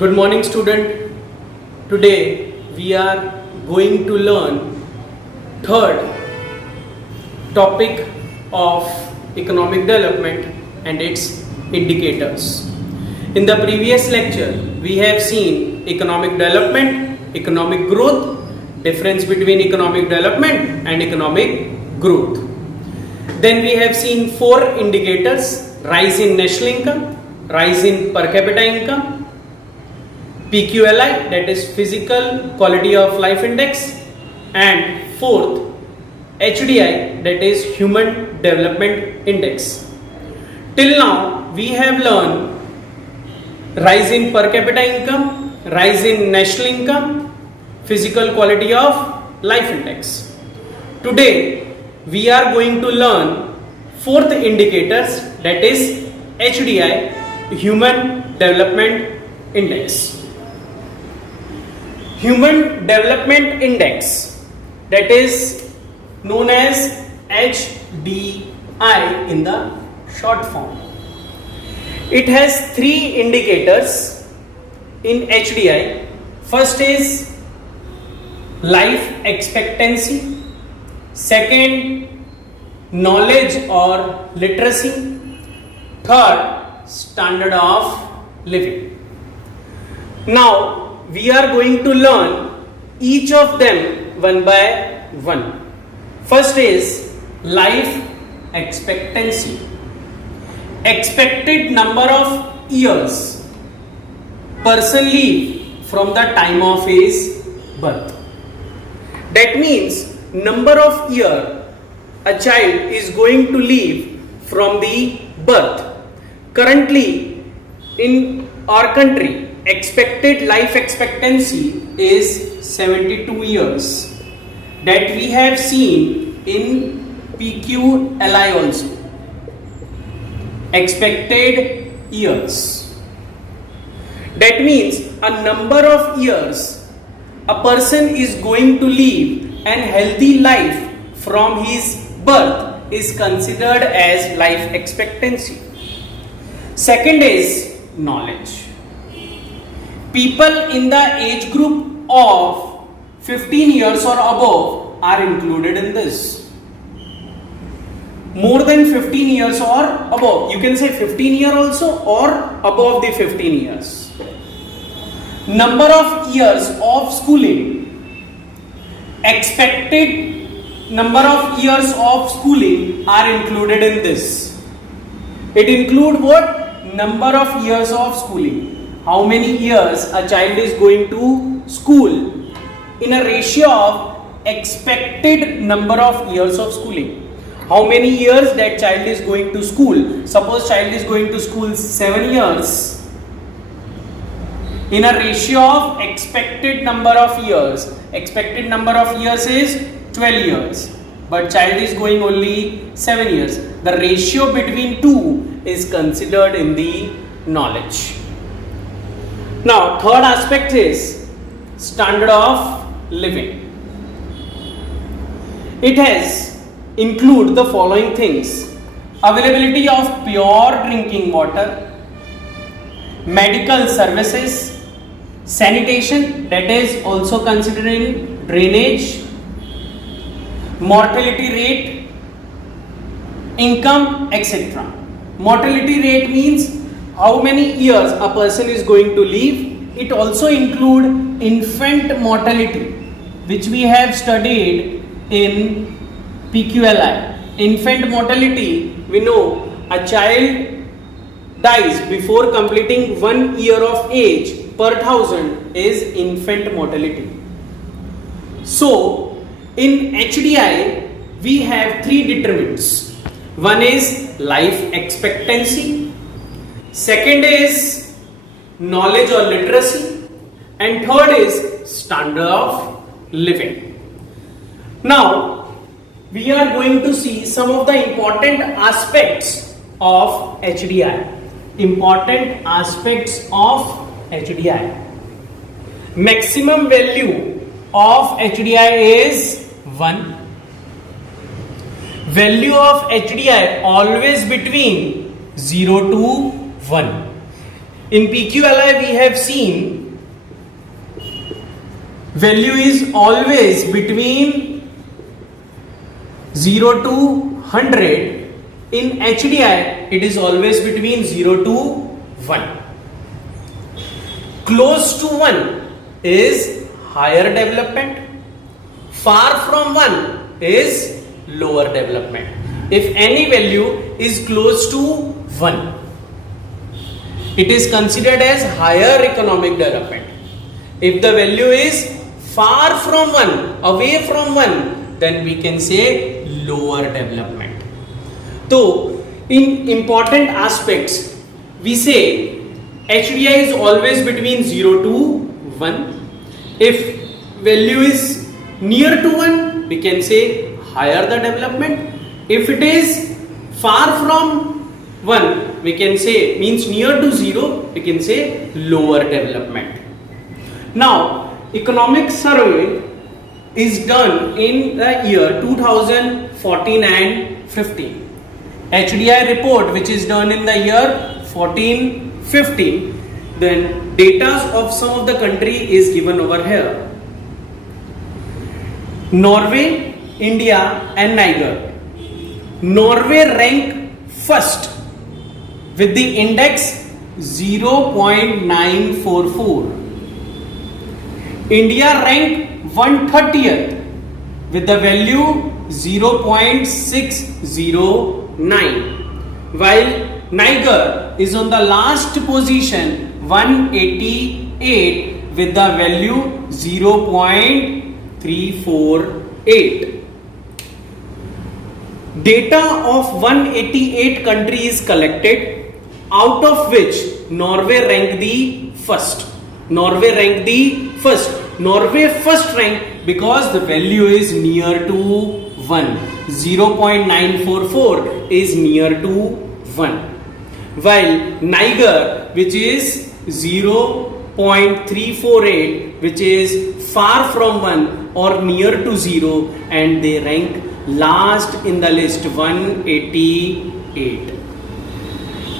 Good morning, student. Today we are going to learn third topic of economic development and its indicators. In the previous lecture, we have seen economic development, economic growth, difference between economic development and economic growth. Then we have seen four indicators: rise in national income, rise in per capita income, PQLI, that is physical quality of life index, and fourth HDI, that is human development index. Till now we have learned rise in per capita income, rise in national income, physical quality of life index. Today we are going to learn fourth indicators, that is HDI, human development index. Human development index, that is known as HDI in the short form. It has three indicators in HDI. First is life expectancy, second knowledge or literacy, third standard of living. Now we are going to learn each of them one by one. First is life expectancy. Expected number of years person live from the time of his birth. That means number of year a child is going to live from the birth. Currently in our country, expected life expectancy is 72 years. That we have seen in PQLI also. Expected years. That means a number of years a person is going to live an healthy life from his birth is considered as life expectancy. Second is knowledge. People in the age group of 15 years or above are included in this. More than 15 years or above. You can say 15 years also or above the 15 years. Number of years of schooling. Expected number of years of schooling are included in this. It includes what? Number of years of schooling. How many years a child is going to school in a ratio of expected number of years of schooling. How many years that child is going to school? Suppose child is going to school 7 years. In a ratio of expected number of years. Expected number of years is 12 years. But child is going only 7 years. The ratio between two is considered in the knowledge. Now, third aspect is standard of living. It has include the following things: availability of pure drinking water, medical services, sanitation, that is also considering drainage, mortality rate, income, etc. Mortality rate means how many years a person is going to live. It also include infant mortality, which we have studied in PQLI. Infant mortality, we know a child dies before completing 1 year of age per 1000 is infant mortality. So in HDI we have three determinants. One is life expectancy, second is knowledge or literacy, and third is standard of living. Now we are going to see some of the important aspects of HDI. Important aspects of HDI. Maximum value of HDI is 1. Value of HDI always between 0 to 1. In PQLI we have seen value is always between 0 to 100. In HDI it is always between 0 to 1. Close to 1 is higher development, far from 1 is lower development. If any value is close to 1, it is considered as higher economic development. If the value is far from 1, away from 1, then we can say lower development. So, in important aspects, we say HDI is always between 0 to 1. If value is near to 1, we can say higher the development. If it is far from 1, we can say, means near to 0, we can say lower development. Now, economic survey is done in the year 2014 and 15. HDI report which is done in the year 14-15, then data of some of the country is given over here. Norway, India and Niger. Norway rank first with the index 0.944. India rank 130th with the value 0.609, while Niger is on the last position 188 with the value 0.348. Data of 188 countries collected, out of which Norway ranked the first. Norway ranked the first. Norway first rank because the value is near to 1. 0.944 is near to 1. While Niger, which is 0.348, which is far from 1 or near to 0, and they rank last in the list, 188.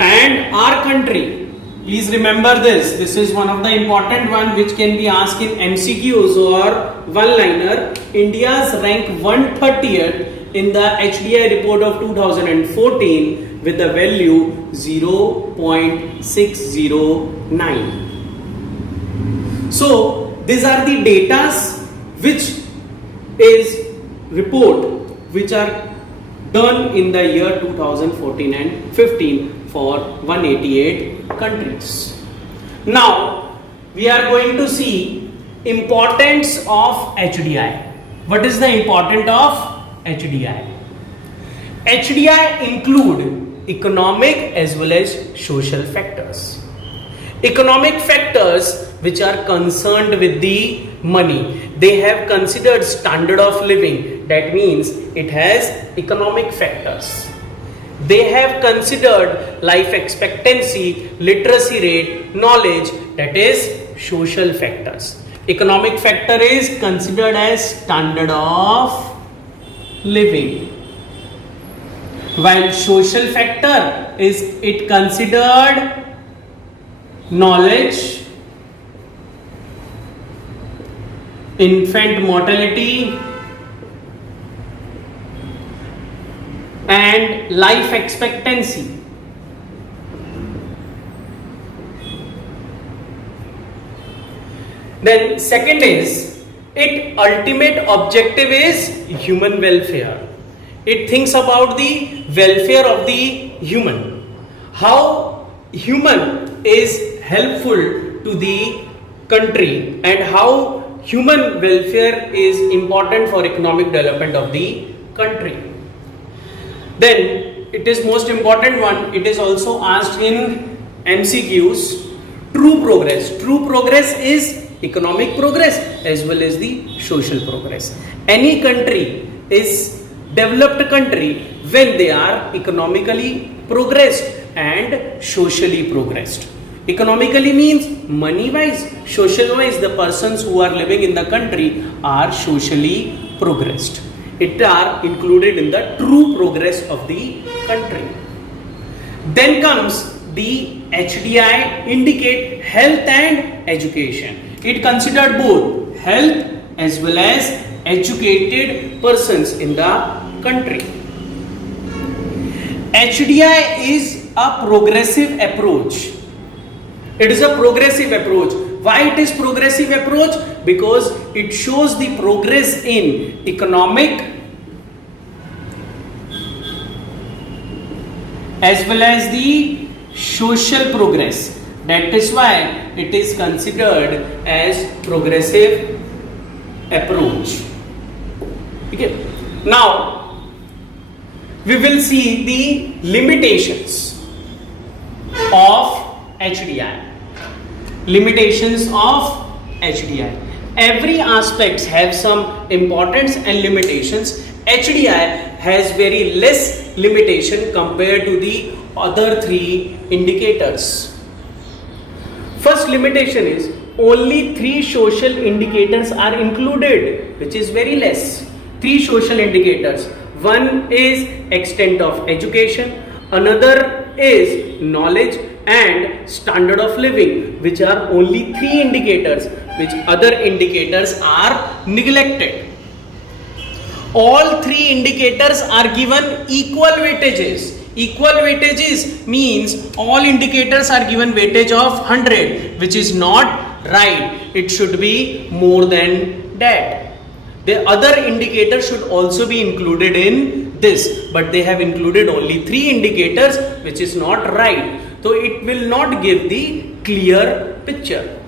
And our country, please remember this, this is one of the important one which can be asked in MCQs or one-liner. India's rank 130th in the HDI report of 2014 with the value 0.609. So these are the datas which is report which are done in the year 2014 and 15 for 188 countries. Now we are going to see importance of HDI. What is the importance of HDI? HDI include economic as well as social factors. Economic factors which are concerned with the money. They have considered standard of living. That means it has economic factors. They have considered life expectancy, literacy rate, knowledge, that is social factors. Economic factor is considered as standard of living, while social factor is it considered knowledge, infant mortality and life expectancy. Then second is its ultimate objective is human welfare. It thinks about the welfare of the human. How human is helpful to the country and how human welfare is important for economic development of the country. Then it is most important one, it is also asked in MCQs, true progress. True progress is economic progress as well as the social progress. Any country is developed country when they are economically progressed and socially progressed. Economically means money wise, social wise the persons who are living in the country are socially progressed. It are included in the true progress of the country. Then comes the HDI indicate health and education. It considered both health as well as educated persons in the country. HDI is a progressive approach. It is a progressive approach. Why it is progressive approach? Because it shows the progress in economic as well as the social progress. That is why it is considered as progressive approach. Okay. Now we will see the limitations of HDI. Limitations of HDI. Every aspects have some importance and limitations. HDI has very less limitation compared to the other three indicators. First limitation is only 3 social indicators are included, which is very less. 3 social indicators. One is extent of education, another is knowledge and standard of living, which are only 3 indicators, which other indicators are neglected. All 3 indicators are given equal weightages. Equal weightages means all indicators are given weightage of 100, which is not right. It should be more than that. The other indicators should also be included in this, but they have included only 3 indicators, which is not right. So it will not give the clear picture.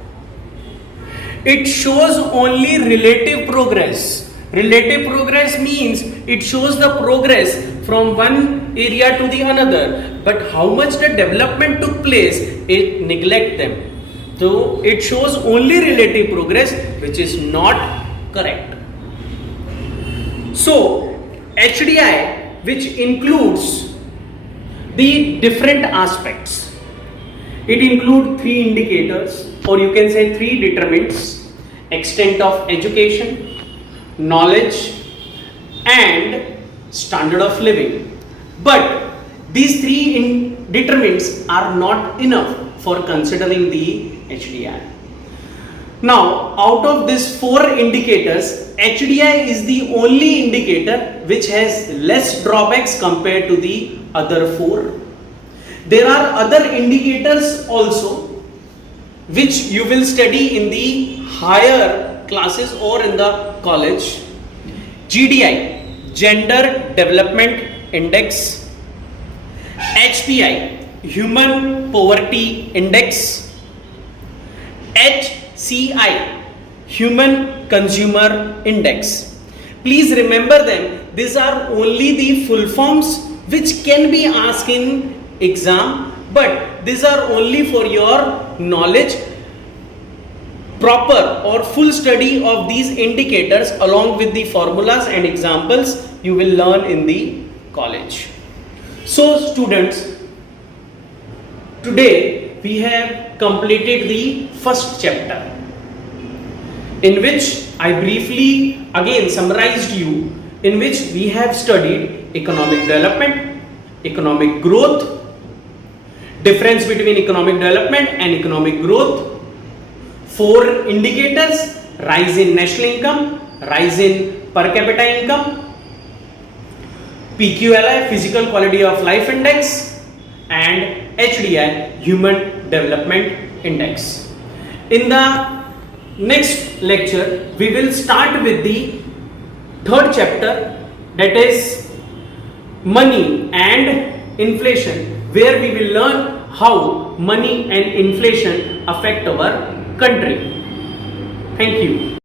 It shows only relative progress. Relative progress means it shows the progress from one area to the another, but how much the development took place, it neglect them. So it shows only relative progress, which is not correct. So HDI, which includes the different aspects, it includes 3 indicators, or you can say 3 determinants: extent of education, knowledge and standard of living. But these 3 determinants are not enough for considering the HDI. Now, out of these 4 indicators, HDI is the only indicator which has less drawbacks compared to the other 4. There are other indicators also which you will study in the higher classes or in the college. GDI, Gender Development Index, HPI, Human Poverty Index, HCI, Human Consumer Index. Please remember them. These are only the full forms which can be asked in exam, but these are only for your knowledge. Proper or full study of these indicators along with the formulas and examples you will learn in the college. So students, today we have completed the first chapter, in which I briefly again summarized you, in which we have studied economic development, economic growth, difference between economic development and economic growth, 4 indicators: rise in national income, rise in per capita income, PQLI, Physical Quality of Life Index, and HDI, Human Development Index. In the next lecture, we will start with the 3rd chapter, that is money and inflation, where we will learn how money and inflation affect our country. Thank you.